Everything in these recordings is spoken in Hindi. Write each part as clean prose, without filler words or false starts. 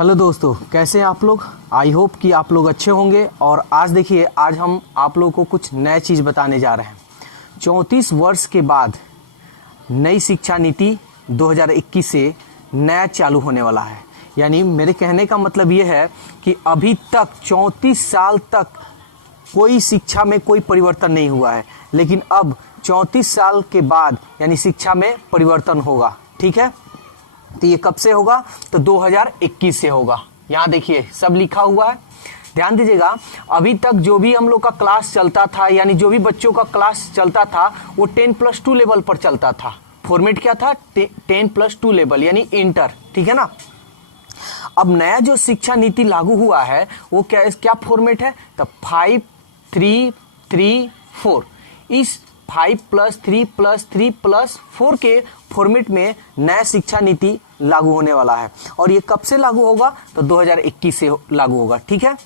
हेलो दोस्तों, कैसे हैं आप लोग। आई होप कि आप लोग अच्छे होंगे। और आज देखिए, आज हम आप लोगों को कुछ नए चीज़ बताने जा रहे हैं। 34 वर्ष के बाद नई शिक्षा नीति 2021 से नया चालू होने वाला है। यानी मेरे कहने का मतलब ये है कि अभी तक 34 साल तक कोई शिक्षा में कोई परिवर्तन नहीं हुआ है, लेकिन अब 34 साल के बाद यानी शिक्षा में परिवर्तन होगा। ठीक है, तो ये कब से होगा? तो 2021 से होगा। यहाँ देखिए सब लिखा हुआ है, ध्यान दीजिएगा। अभी तक जो भी हम लोग का क्लास चलता था, यानी जो भी बच्चों का क्लास चलता था, वो 10+2 लेवल पर चलता था। फॉर्मेट क्या था? 10+2 लेवल यानी इंटर। ठीक है ना। अब नया जो शिक्षा नीति लागू हुआ है वो क्या फॉर्मेट है? तो 5-3-3-4। इस 5+3+3+4 के फॉर्मेट में नया शिक्षा नीति लागू होने वाला है। और ये कब से लागू होगा? तो 2021 से लागू होगा। ठीक है,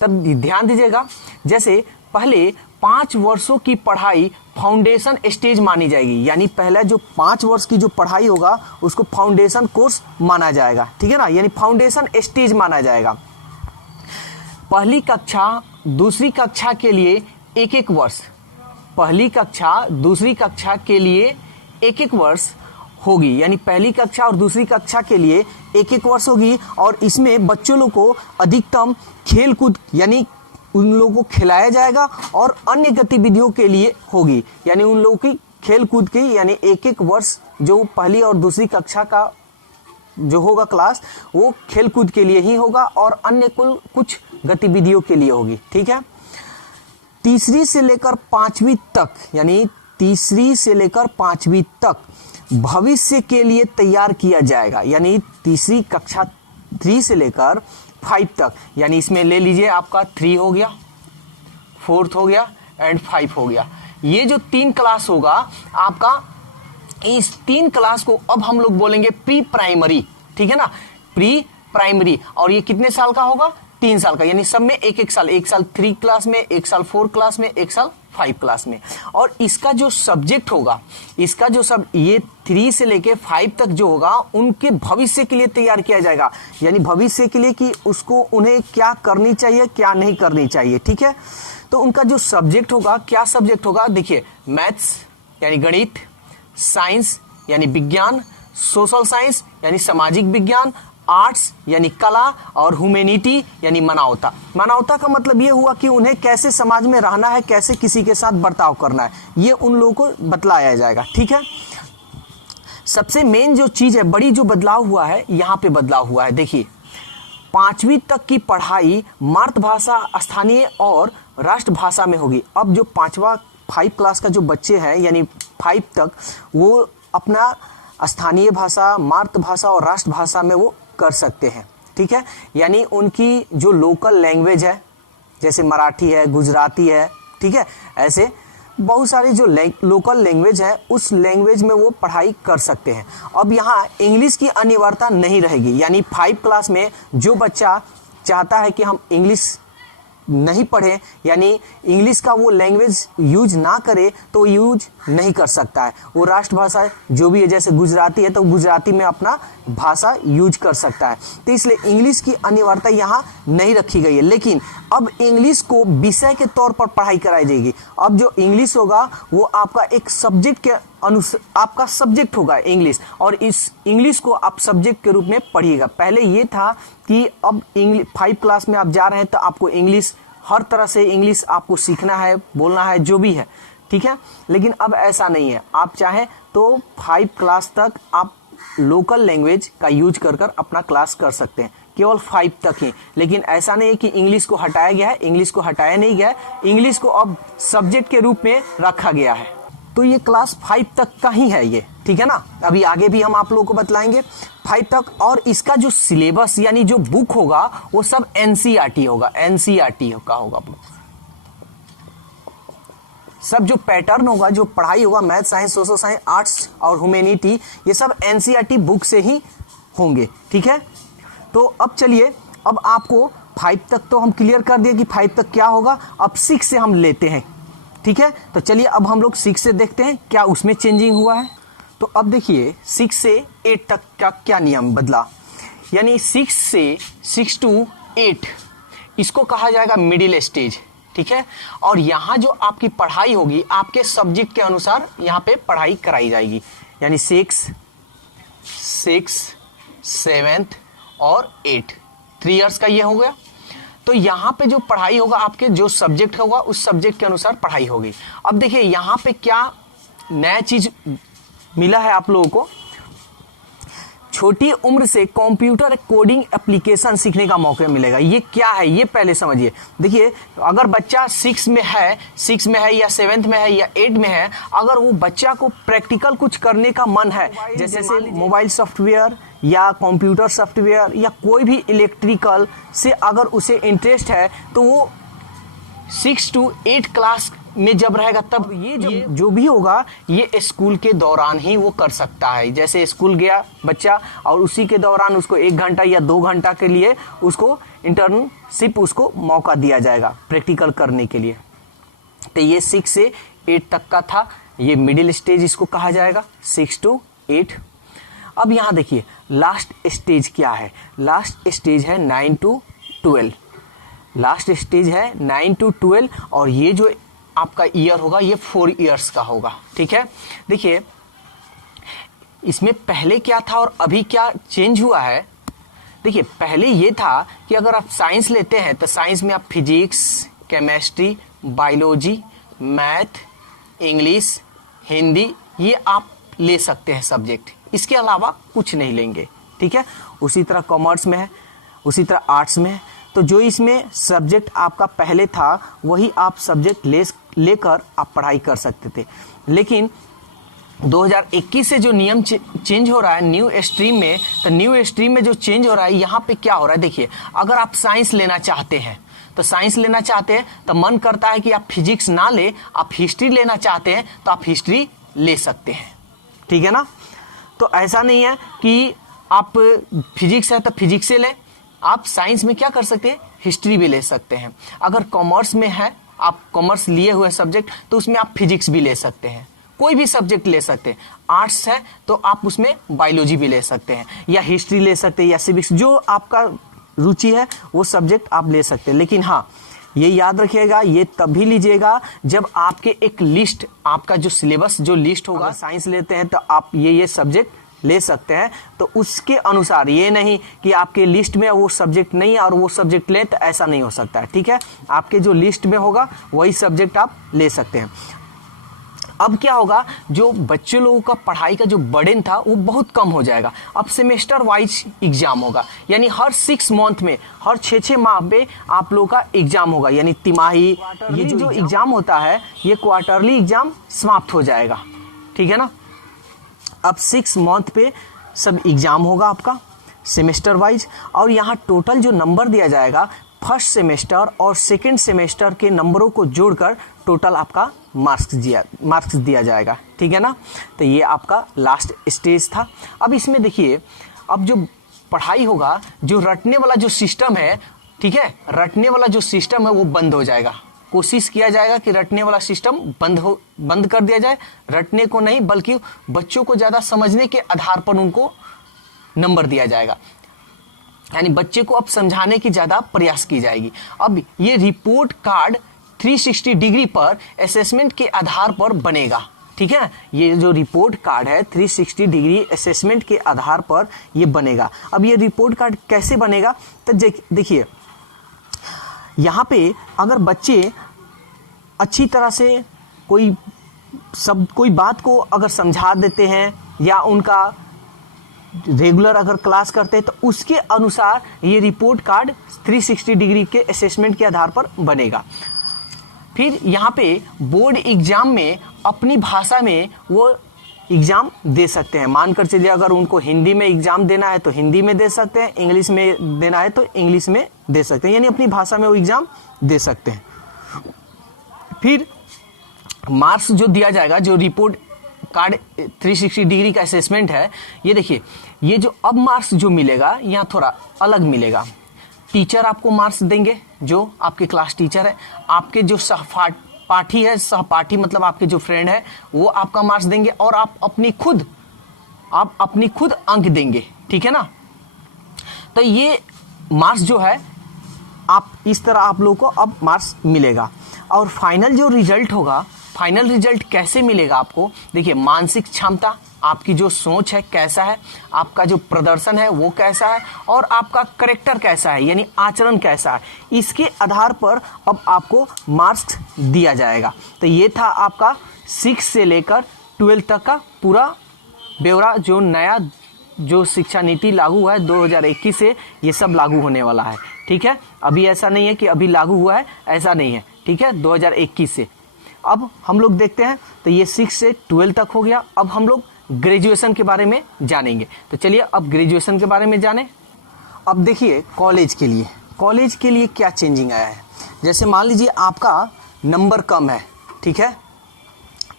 तब ध्यान दीजिएगा। जैसे पहले 5 वर्षों की पढ़ाई फाउंडेशन स्टेज मानी जाएगी, यानी पहला जो 5 वर्ष की जो पढ़ाई होगा उसको फाउंडेशन कोर्स माना जाएगा। ठीक है ना, यानी फाउंडेशन स्टेज माना जाएगा। पहली कक्षा दूसरी कक्षा के लिए 1-1 वर्ष, पहली कक्षा दूसरी कक्षा के लिए 1-1 वर्ष होगी। यानी पहली कक्षा और दूसरी कक्षा के लिए 1-1 वर्ष होगी। और इसमें बच्चों लोग को अधिकतम खेल कूद, यानी उन लोगों को खिलाया जाएगा और अन्य गतिविधियों के लिए होगी। यानी उन लोगों की खेल कूद की, यानी 1-1 वर्ष जो पहली और दूसरी कक्षा का जो होगा क्लास, वो खेल कूद के लिए ही होगा और अन्य कुछ गतिविधियों के लिए होगी। ठीक है, तीसरी से लेकर 5वीं तक, यानी तीसरी से लेकर 5वीं तक भविष्य के लिए तैयार किया जाएगा। यानी तीसरी कक्षा 3 से लेकर 5 तक, यानी इसमें ले लीजिए आपका 3 हो गया, 4th हो गया एंड 5 हो गया। ये जो 3 क्लास होगा आपका, इस 3 क्लास को अब हम लोग बोलेंगे प्री प्राइमरी। ठीक है ना, प्री प्राइमरी। और ये कितने साल का होगा? 3 साल का। यानी सब में 1-1 साल, 1 साल 3 क्लास में, 1 साल 4 क्लास में, 1 साल 5 क्लास में। और इसका जो सब्जेक्ट होगा, इसका जो ये 3 से लेके 5 तक जो होगा, उनके भविष्य के लिए तैयार किया जाएगा। यानी भविष्य के लिए कि उसको उन्हें क्या करनी चाहिए, क्या नहीं करनी चाहिए। ठीक है, तो उनका जो सब्जेक्ट होगा, क्या सब्जेक्ट होगा? देखिए, मैथ्स यानी गणित, साइंस यानी विज्ञान, सोशल साइंस यानी सामाजिक विज्ञान, आर्ट्स यानी कला, और ह्यूमैनिटी यानी मानवता। मानवता का मतलब ये हुआ कि उन्हें कैसे समाज में रहना है, कैसे किसी के साथ बर्ताव करना है, ये उन लोगों को बतलाया जाएगा। ठीक है, सबसे मेन जो चीज है, बड़ी जो बदलाव हुआ है, यहाँ पे बदलाव हुआ है। देखिए, 5वीं तक की पढ़ाई मातृभाषा, स्थानीय और राष्ट्रभाषा में होगी। अब जो 5 क्लास का जो बच्चे हैं, यानी 5 तक, वो अपना स्थानीय भाषा, मातृभाषा और राष्ट्रभाषा में वो कर सकते हैं। ठीक है, यानी उनकी जो लोकल लैंग्वेज है, जैसे मराठी है, गुजराती है, ठीक है, ऐसे बहुत सारी जो लोकल लैंग्वेज है, उस लैंग्वेज में वो पढ़ाई कर सकते हैं। अब यहाँ इंग्लिश की अनिवार्यता नहीं रहेगी। यानी 5 क्लास में जो बच्चा चाहता है कि हम इंग्लिश नहीं पढ़े, यानी इंग्लिश का वो लैंग्वेज यूज ना करे, तो यूज नहीं कर सकता है। वो राष्ट्रभाषा जो भी है, जैसे गुजराती है तो गुजराती में अपना भाषा यूज कर सकता है। तो इसलिए इंग्लिश की अनिवार्यता यहाँ नहीं रखी गई है। लेकिन अब इंग्लिश को विषय के तौर पर पढ़ाई कराई जाएगी। अब जो इंग्लिश होगा वो आपका एक सब्जेक्ट के आपका सब्जेक्ट होगा इंग्लिश, और इस इंग्लिश को आप सब्जेक्ट के रूप में पढ़िएगा। पहले ये था कि अब 5 क्लास में आप जा रहे हैं तो आपको इंग्लिश, हर तरह से इंग्लिश आपको सीखना है, बोलना है, जो भी है। ठीक है, लेकिन अब ऐसा नहीं है। आप चाहें तो 5 क्लास तक आप लोकल लैंग्वेज का यूज कर अपना क्लास कर सकते हैं, केवल 5 तक ही। लेकिन ऐसा नहीं है कि इंग्लिश को हटाया गया है, इंग्लिश को हटाया नहीं गया है, इंग्लिश को अब सब्जेक्ट के रूप में रखा गया है। तो ये क्लास 5 तक का ही है ये। ठीक है ना, अभी आगे भी हम आप लोगों को बतलाएंगे 5 तक। और इसका जो सिलेबस यानी जो बुक होगा वो सब एनसीईआरटी होगा, एनसीईआरटी का होगा। सब जो पैटर्न होगा, जो पढ़ाई होगा, math, science, social science, arts और ह्यूमैनिटी, ये सब एनसीईआरटी बुक से ही होंगे। ठीक है, तो अब चलिए, अब आपको 5 तक तो हम क्लियर कर दिए कि 5 तक क्या होगा। अब 6 से हम लेते हैं। ठीक है, तो चलिए अब हम लोग 6 से देखते हैं क्या उसमें चेंजिंग हुआ है। तो अब देखिए 6 से 8 तक का क्या नियम बदला। यानी 6 to 8 इसको कहा जाएगा मिडिल स्टेज, ठीक है। और यहाँ जो आपकी पढ़ाई होगी आपके सब्जेक्ट के अनुसार यहाँ पे पढ़ाई कराई जाएगी, यानी 6, 7 और 8 3 इयर्स का ये हो गया। तो यहाँ पे जो पढ़ाई होगा आपके जो सब्जेक्ट होगा उस सब्जेक्ट के अनुसार पढ़ाई होगी। अब देखिए यहाँ पे क्या नया चीज मिला है आप लोगों को, छोटी उम्र से कंप्यूटर कोडिंग एप्लीकेशन सीखने का मौका मिलेगा। ये क्या है ये पहले समझिए। देखिए अगर बच्चा 6 में है या 7th में है या 8 में है, अगर वो बच्चा को प्रैक्टिकल कुछ करने का मन है, जैसे मोबाइल सॉफ्टवेयर या कंप्यूटर सॉफ्टवेयर या कोई भी इलेक्ट्रिकल से अगर उसे इंटरेस्ट है, तो वो 6 to 8 क्लास में जब रहेगा तब ये जो भी होगा ये स्कूल के दौरान ही वो कर सकता है। जैसे स्कूल गया बच्चा और उसी के दौरान उसको 1 घंटा या 2 घंटा के लिए उसको इंटर्नशिप उसको मौका दिया जाएगा प्रैक्टिकल करने के लिए। तो ये 6 से 8 तक का था, ये मिडिल स्टेज इसको कहा जाएगा 6 to 8। अब यहाँ देखिए लास्ट स्टेज क्या है, लास्ट स्टेज है 9 to 12। लास्ट स्टेज है 9 to 12 और ये जो आपका ईयर होगा ये 4 इयर्स का होगा, ठीक है। देखिए इसमें पहले क्या था और अभी क्या चेंज हुआ है। देखिए पहले ये था कि अगर आप साइंस लेते हैं तो साइंस में आप physics, chemistry, biology, math, English, Hindi ये आप ले सकते हैं सब्जेक्ट, इसके अलावा कुछ नहीं लेंगे, ठीक है। उसी तरह कॉमर्स में है, उसी तरह आर्ट्स में है। तो जो इसमें सब्जेक्ट आपका पहले था वही आप सब्जेक्ट लेकर आप पढ़ाई कर सकते थे। लेकिन 2021 से जो नियम चेंज हो रहा है न्यू स्ट्रीम में, तो न्यू स्ट्रीम में जो चेंज हो रहा है यहाँ पे क्या हो रहा है। देखिए अगर आप साइंस लेना चाहते हैं तो साइंस लेना चाहते हैं तो मन करता है कि आप फिजिक्स ना ले, आप हिस्ट्री लेना चाहते हैं तो आप हिस्ट्री ले सकते हैं, ठीक है ना। तो ऐसा नहीं है कि आप फिजिक्स है तो फिजिक्स से लें, आप साइंस में क्या कर सकते हैं हिस्ट्री भी ले सकते हैं। अगर कॉमर्स में है आप कॉमर्स लिए हुए सब्जेक्ट तो उसमें आप फिजिक्स भी ले सकते हैं, कोई भी सब्जेक्ट ले सकते हैं। आर्ट्स है तो आप उसमें बायोलॉजी भी ले सकते हैं या हिस्ट्री ले सकते हैं या सिविक्स, जो आपका रुचि है वो सब्जेक्ट आप ले सकते हैं। लेकिन हाँ ये याद रखिएगा, ये तभी लीजिएगा जब आपके एक लिस्ट, आपका जो सिलेबस जो लिस्ट होगा, साइंस लेते हैं तो आप ये सब्जेक्ट ले सकते हैं, तो उसके अनुसार, ये नहीं कि आपके लिस्ट में वो सब्जेक्ट नहीं है और वो सब्जेक्ट लें, तो ऐसा नहीं हो सकता है, ठीक है। आपके जो लिस्ट में होगा वही सब्जेक्ट आप ले सकते हैं। अब क्या होगा, जो बच्चे लोगों का पढ़ाई का जो बर्डन था वो बहुत कम हो जाएगा। अब सेमेस्टर वाइज एग्जाम होगा, यानी हर 6 मंथ में, हर 6 माह पे आप लोगों का एग्जाम होगा, यानी तिमाही। ये जो एग्जाम होता है ये क्वार्टरली एग्जाम समाप्त हो जाएगा, ठीक है ना। अब 6 मंथ पे सब एग्जाम होगा आपका सेमेस्टर वाइज, और यहाँ टोटल जो नंबर दिया जाएगा फर्स्ट सेमेस्टर और सेकंड सेमेस्टर के नंबरों को जोड़कर टोटल आपका मार्क्स दिया जाएगा, ठीक है ना। तो ये आपका लास्ट स्टेज था। अब इसमें देखिए, अब जो पढ़ाई होगा, जो रटने वाला जो सिस्टम है, ठीक है, रटने वाला जो सिस्टम है वो बंद हो जाएगा। कोशिश किया जाएगा कि रटने वाला सिस्टम बंद कर दिया जाए। रटने को नहीं बल्कि बच्चों को ज़्यादा समझने के आधार पर उनको नंबर दिया जाएगा, यानी बच्चे को अब समझाने की ज़्यादा प्रयास की जाएगी। अब ये रिपोर्ट कार्ड 360 डिग्री पर असेसमेंट के आधार पर बनेगा, ठीक है। ये जो रिपोर्ट कार्ड है 360 डिग्री असेसमेंट के आधार पर ये बनेगा। अब ये रिपोर्ट कार्ड कैसे बनेगा, तो देखिए यहाँ पे अगर बच्चे अच्छी तरह से कोई बात को अगर समझा देते हैं या उनका रेगुलर अगर क्लास करते हैं तो उसके अनुसार ये रिपोर्ट कार्ड 360 डिग्री के असेसमेंट के आधार पर बनेगा। फिर यहाँ पे बोर्ड एग्जाम में अपनी भाषा में वो एग्ज़ाम दे सकते हैं। मानकर चलिए अगर उनको हिंदी में एग्ज़ाम देना है तो हिंदी में दे सकते हैं, इंग्लिश में देना है तो इंग्लिश में दे सकते हैं, यानी अपनी भाषा में वो एग्ज़ाम दे सकते हैं। फिर मार्क्स जो दिया जाएगा, जो रिपोर्ट कार्ड 360 डिग्री का असेसमेंट है, ये देखिए, ये जो अब मार्क्स जो मिलेगा यहाँ थोड़ा अलग मिलेगा। टीचर आपको मार्क्स देंगे, जो आपके क्लास टीचर है, आपके जो सहपाठी है, सहपाठी मतलब आपके जो फ्रेंड है वो आपका मार्क्स देंगे, और आप अपनी खुद अंक देंगे, ठीक है ना। तो ये मार्क्स जो है आप इस तरह आप लोगों को अब मार्क्स मिलेगा। और फाइनल जो रिजल्ट होगा, फाइनल रिजल्ट कैसे मिलेगा आपको, देखिए मानसिक क्षमता, आपकी जो सोच है कैसा है, आपका जो प्रदर्शन है वो कैसा है, और आपका करेक्टर कैसा है यानी आचरण कैसा है, इसके आधार पर अब आपको मार्क्स दिया जाएगा। तो ये था आपका 6 से लेकर 12 तक का पूरा ब्यौरा, जो नया जो शिक्षा नीति लागू हुआ है 2021 से, ये सब लागू होने वाला है। ठीक है, अभी ऐसा नहीं है कि अभी लागू हुआ है, ऐसा नहीं है। ठीक है, 2021 से। अब हम लोग देखते हैं, तो ये 6 से 12 तक हो गया। अब हम लोग ग्रेजुएशन के बारे में जानेंगे। तो चलिए अब ग्रेजुएशन के बारे में जानें। अब देखिए कॉलेज के लिए क्या चेंजिंग आया है। जैसे मान लीजिए आपका नंबर कम है, ठीक है,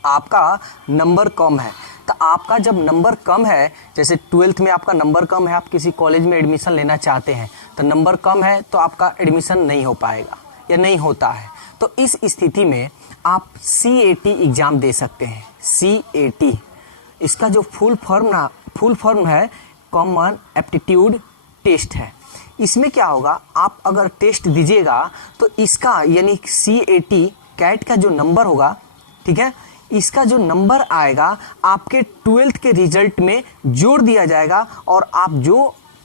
आपका नंबर कम है, तो आपका जब नंबर कम है, जैसे 12th में आपका नंबर कम है, आप किसी कॉलेज में एडमिशन लेना चाहते हैं, तो नंबर कम है तो आपका एडमिशन नहीं हो पाएगा या नहीं होता है। तो इस स्थिति में आप CAT एग्ज़ाम दे सकते हैं। CAT, इसका जो फुल फॉर्म है कॉमन एप्टीट्यूड टेस्ट है। इसमें क्या होगा, आप अगर टेस्ट दीजिएगा तो इसका यानी CAT कैट का जो नंबर होगा, ठीक है, इसका जो नंबर आएगा आपके 12th के रिजल्ट में जोड़ दिया जाएगा, और आप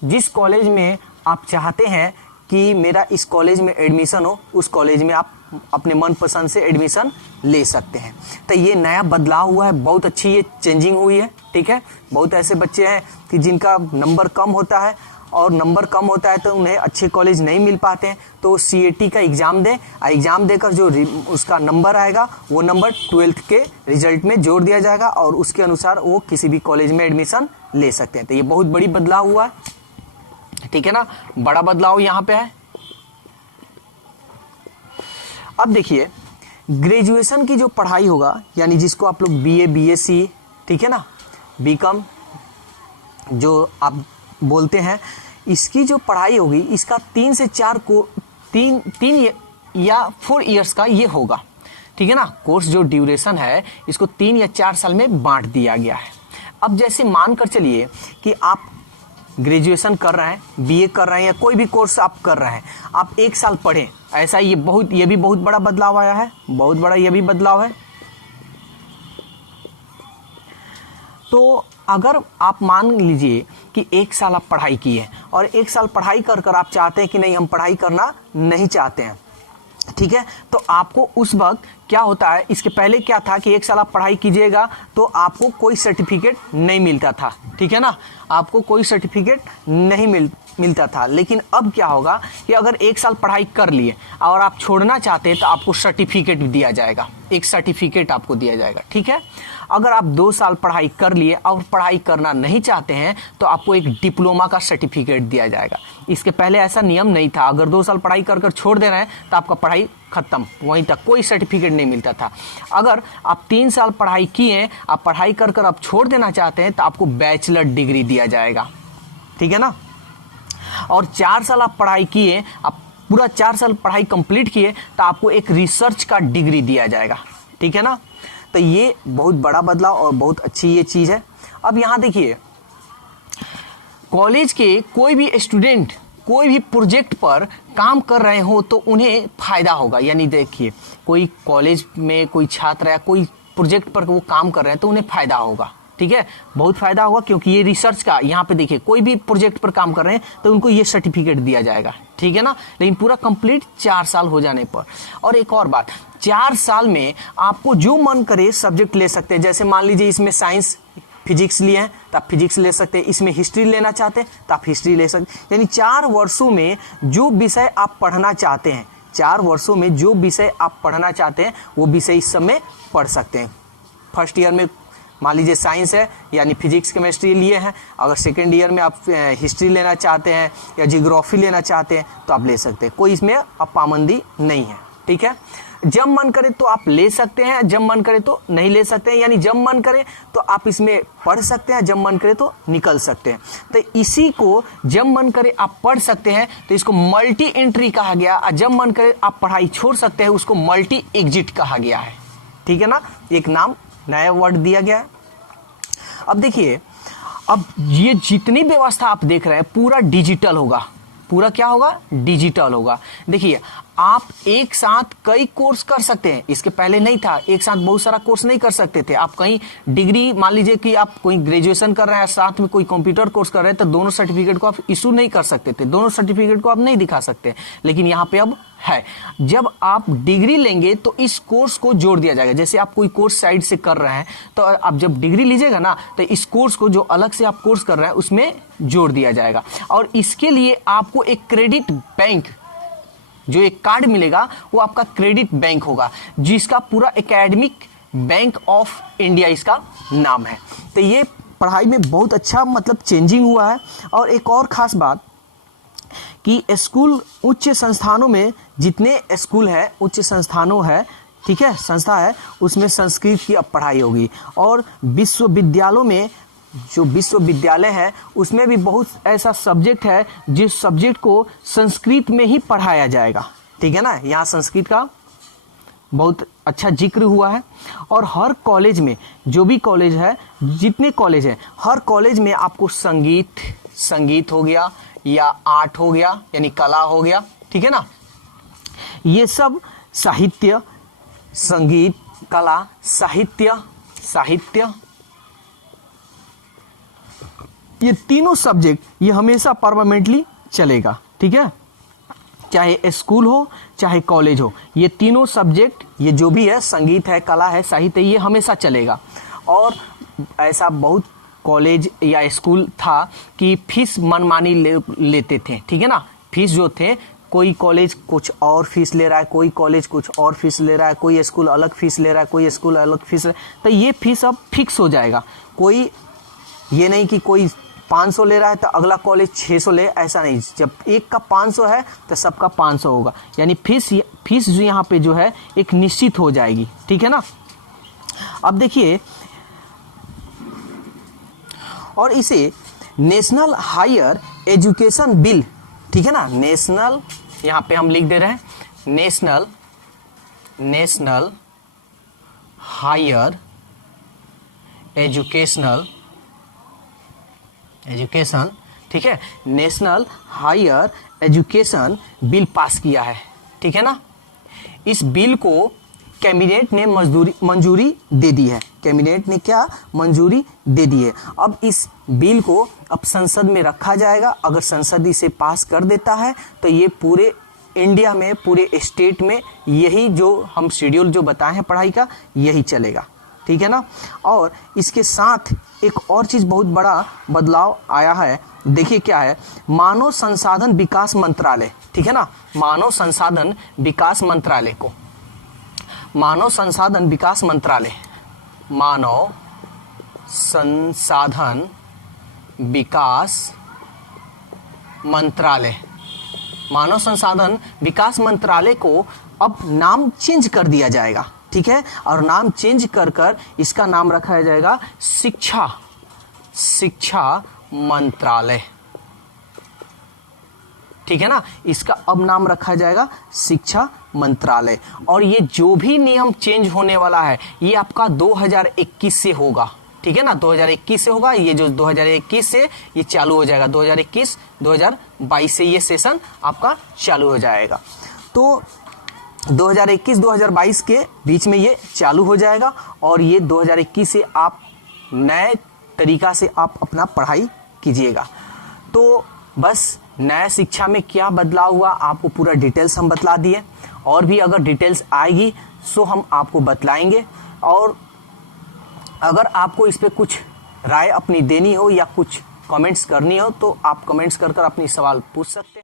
जिस कॉलेज में आप चाहते हैं कि मेरा इस कॉलेज में एडमिशन हो, उस कॉलेज में आप अपने मनपसंद से एडमिशन ले सकते हैं। तो ये नया बदलाव हुआ है, बहुत अच्छी ये चेंजिंग हुई है। ठीक है, बहुत ऐसे बच्चे हैं कि जिनका नंबर कम होता है, और नंबर कम होता है तो उन्हें अच्छे कॉलेज नहीं मिल पाते हैं, तो CAT का एग्ज़ाम दें, एग्ज़ाम देकर जो उसका नंबर आएगा वो नंबर 12th के रिजल्ट में जोड़ दिया जाएगा, और उसके अनुसार वो किसी भी कॉलेज में एडमिशन ले सकते हैं। तो ये बहुत बड़ी बदलाव हुआ है। ठीक है ना, बड़ा बदलाव यहाँ पे है। अब देखिए ग्रेजुएशन की जो पढ़ाई होगा, यानी जिसको आप लोग BA BSc, ठीक है ना, BCom जो आप बोलते हैं, इसकी जो पढ़ाई होगी, इसका 3 से 4 को 3 या 4 इयर्स का ये होगा। ठीक है ना, कोर्स जो ड्यूरेशन है इसको 3 या 4 साल में बांट दिया गया है। अब जैसे मान कर चलिए कि आप ग्रेजुएशन कर रहे हैं, BA कर रहे हैं, या कोई भी कोर्स आप कर रहे हैं, आप 1 साल पढ़ें, ऐसा ये भी बहुत बड़ा बदलाव आया है, बहुत बड़ा ये भी बदलाव है। तो अगर आप मान लीजिए कि 1 साल आप पढ़ाई किए, और 1 साल पढ़ाई कर आप चाहते हैं कि नहीं हम पढ़ाई करना नहीं चाहते हैं, ठीक है, तो आपको उस वक्त क्या होता है, इसके पहले क्या था कि 1 साल आप पढ़ाई कीजिएगा तो आपको कोई सर्टिफिकेट नहीं मिलता था। ठीक है ना, आपको कोई सर्टिफिकेट नहीं मिलता था। लेकिन अब क्या होगा कि अगर 1 साल पढ़ाई कर लिए और आप छोड़ना चाहते हैं तो आपको सर्टिफिकेट दिया जाएगा, एक सर्टिफिकेट आपको दिया जाएगा। ठीक है, अगर आप 2 साल पढ़ाई कर लिए और पढ़ाई करना नहीं चाहते हैं तो आपको एक डिप्लोमा का सर्टिफिकेट दिया जाएगा। इसके पहले ऐसा नियम नहीं था, अगर 2 साल पढ़ाई कर छोड़ दे रहे हैं तो आपका पढ़ाई खत्म, वहीं तक, कोई सर्टिफिकेट नहीं मिलता था। अगर आप 3 साल पढ़ाई किए, आप पढ़ाई कर आप छोड़ देना चाहते हैं तो आपको बैचलर डिग्री दिया जाएगा। ठीक है ना, और 4 साल आप पढ़ाई किए, आप पूरा 4 साल पढ़ाई कंप्लीट किए तो आपको एक रिसर्च का डिग्री दिया जाएगा। ठीक है ना, तो ये बहुत बड़ा बदलाव और बहुत अच्छी ये चीज़ है। अब यहाँ देखिए, कॉलेज के कोई भी स्टूडेंट कोई भी प्रोजेक्ट पर काम कर रहे हो तो उन्हें फ़ायदा होगा। यानी देखिए, कोई कॉलेज में कोई छात्र या कोई प्रोजेक्ट पर वो काम कर रहे हैं तो उन्हें फ़ायदा होगा। ठीक है, बहुत फ़ायदा होगा, क्योंकि ये रिसर्च का, यहाँ पे देखिए कोई भी प्रोजेक्ट पर काम कर रहे हैं तो उनको ये सर्टिफिकेट दिया जाएगा। ठीक है ना, लेकिन पूरा कंप्लीट 4 साल हो जाने पर। और एक और बात, 4 साल में आपको जो मन करे सब्जेक्ट ले सकते हैं। जैसे मान लीजिए इसमें साइंस फिजिक्स लिए हैं तो आप फिजिक्स ले सकते हैं, इसमें हिस्ट्री लेना चाहते हैं तो आप हिस्ट्री ले सकते हैं। यानी 4 वर्षों में जो विषय आप पढ़ना चाहते हैं, 4 वर्षों में जो विषय आप पढ़ना चाहते हैं वो विषय इस समय पढ़ सकते हैं। फर्स्ट ईयर में मान लीजिए साइंस है, यानी फिजिक्स केमिस्ट्री लिए हैं, अगर सेकेंड ईयर में आप हिस्ट्री लेना चाहते हैं या जियोग्राफी लेना चाहते हैं तो आप ले सकते हैं, कोई इसमें अब पाबंदी नहीं है। ठीक है, जब मन करे तो आप ले सकते हैं, जब मन करे तो नहीं ले सकते हैं। यानी जब मन करे तो आप इसमें पढ़ सकते हैं, जब मन करे तो निकल सकते हैं। तो इसी को जब मन करे आप पढ़ सकते हैं तो इसको मल्टी एंट्री कहा गया, और जब मन करे आप पढ़ाई छोड़ सकते हैं उसको मल्टी एग्जिट कहा गया है। ठीक है ना, एक नाम नया वर्ड दिया गया है। अब देखिए, अब ये जितनी व्यवस्था आप देख रहे हैं पूरा डिजिटल होगा, पूरा क्या होगा, डिजिटल होगा। देखिए आप एक साथ कई कोर्स कर सकते हैं, इसके पहले नहीं था, एक साथ बहुत सारा कोर्स नहीं कर सकते थे। आप कहीं डिग्री, मान लीजिए कि आप कोई ग्रेजुएशन कर रहे हैं साथ में कोई कंप्यूटर कोर्स कर रहे हैं, तो दोनों सर्टिफिकेट को आप इशू नहीं कर सकते थे, दोनों सर्टिफिकेट को आप नहीं दिखा सकते। लेकिन यहाँ पे अब है, जब आप डिग्री लेंगे तो इस कोर्स को जोड़ दिया जाएगा। जैसे आप कोई कोर्स साइड से कर रहे हैं, तो आप जब डिग्री लीजिएगा ना, तो इस कोर्स को जो अलग से आप कोर्स कर रहे हैं उसमें जोड़ दिया जाएगा। और इसके लिए आपको एक क्रेडिट बैंक, जो एक कार्ड मिलेगा वो आपका क्रेडिट बैंक होगा, जिसका पूरा एकेडमिक बैंक ऑफ इंडिया इसका नाम है। तो ये पढ़ाई में बहुत अच्छा मतलब चेंजिंग हुआ है। और एक और खास बात कि स्कूल, उच्च संस्थानों में जितने स्कूल है, उच्च संस्थानों है, ठीक है, संस्था है, उसमें संस्कृत की अब पढ़ाई होगी। और विश्वविद्यालयों में, जो विश्वविद्यालय है उसमें भी बहुत ऐसा सब्जेक्ट है जिस सब्जेक्ट को संस्कृत में ही पढ़ाया जाएगा, ठीक है ना। यहाँ संस्कृत का बहुत अच्छा जिक्र हुआ है। और हर कॉलेज में, जो भी कॉलेज है, जितने कॉलेज हैं, हर कॉलेज में आपको संगीत हो गया या आर्ट हो गया, यानी कला हो गया, ठीक है ना, ये सब साहित्य, संगीत, कला, साहित्य, ये तीनों सब्जेक्ट ये हमेशा परमानेंटली चलेगा, ठीक है। चाहे स्कूल हो चाहे कॉलेज हो, ये तीनों सब्जेक्ट, ये जो भी है, संगीत है, कला है, साहित्य, ये हमेशा चलेगा। और ऐसा बहुत कॉलेज या स्कूल था कि फीस मनमानी लेते थे, ठीक है ना। फीस जो थे, कोई कॉलेज कुछ और फीस ले रहा है, कोई कॉलेज कुछ और फीस ले रहा है, कोई स्कूल अलग फीस ले रहा है, कोई स्कूल अलग फीस, तो ये फीस अब फिक्स हो जाएगा। कोई ये नहीं कि कोई 500 ले रहा है तो अगला कॉलेज 600 ले, ऐसा नहीं। जब एक का 500 है तो सबका 500 होगा, यानी फीस जो यहाँ पे जो है एक निश्चित हो जाएगी, ठीक है ना। अब देखिए, और इसे नेशनल हायर एजुकेशन बिल, ठीक है ना, नेशनल, यहाँ पे हम लिख दे रहे हैं नेशनल हायर एजुकेशन, ठीक है, national higher education bill pass किया है, ठीक है ना। इस बिल को कैबिनेट ने मंजूरी दे दी है, कैबिनेट ने क्या मंजूरी दे दी है। अब इस बिल को अब संसद में रखा जाएगा। अगर संसद इसे पास कर देता है तो ये पूरे इंडिया में, पूरे स्टेट में यही जो हम शेड्यूल जो बताए हैं पढ़ाई का, यही चलेगा, ठीक है ना। और इसके साथ एक और चीज़ बहुत बड़ा बदलाव आया है, देखिए क्या है, मानव संसाधन विकास मंत्रालय, ठीक है ना, मानव संसाधन विकास मंत्रालय को, मानव संसाधन विकास मंत्रालय, मानव संसाधन विकास मंत्रालय, मानव संसाधन विकास मंत्रालय को अब नाम चेंज कर दिया जाएगा, ठीक है। और नाम चेंज कर इसका नाम रखा जाएगा शिक्षा मंत्रालय, ठीक है ना। इसका अब नाम रखा जाएगा शिक्षा मंत्रालय। और ये जो भी नियम चेंज होने वाला है ये आपका 2021 से होगा, ठीक है ना, 2021 से होगा। ये जो 2021 से ये चालू हो जाएगा, 2021-2022 से ये सेशन आपका चालू हो जाएगा। तो 2021-2022 के बीच में ये चालू हो जाएगा। और ये 2021 से आप नए तरीका से आप अपना पढ़ाई कीजिएगा। तो बस नया शिक्षा में क्या बदलाव हुआ आपको पूरा डिटेल्स हम बतला दिए। और भी अगर डिटेल्स आएगी सो हम आपको बतलाएंगे। और अगर आपको इस पे कुछ राय अपनी देनी हो या कुछ कमेंट्स करनी हो तो आप कमेंट्स कर अपनी सवाल पूछ सकते हैं।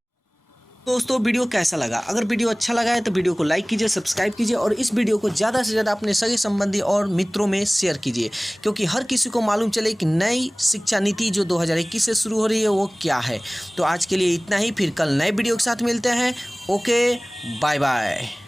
दोस्तों वीडियो कैसा लगा? अगर वीडियो अच्छा लगा है तो वीडियो को लाइक कीजिए, सब्सक्राइब कीजिए और इस वीडियो को ज़्यादा से ज़्यादा अपने सगे संबंधी और मित्रों में शेयर कीजिए, क्योंकि हर किसी को मालूम चले कि नई शिक्षा नीति जो 2021 से शुरू हो रही है वो क्या है। तो आज के लिए इतना ही, फिर कल नए वीडियो के साथ मिलते हैं। Okay, bye bye.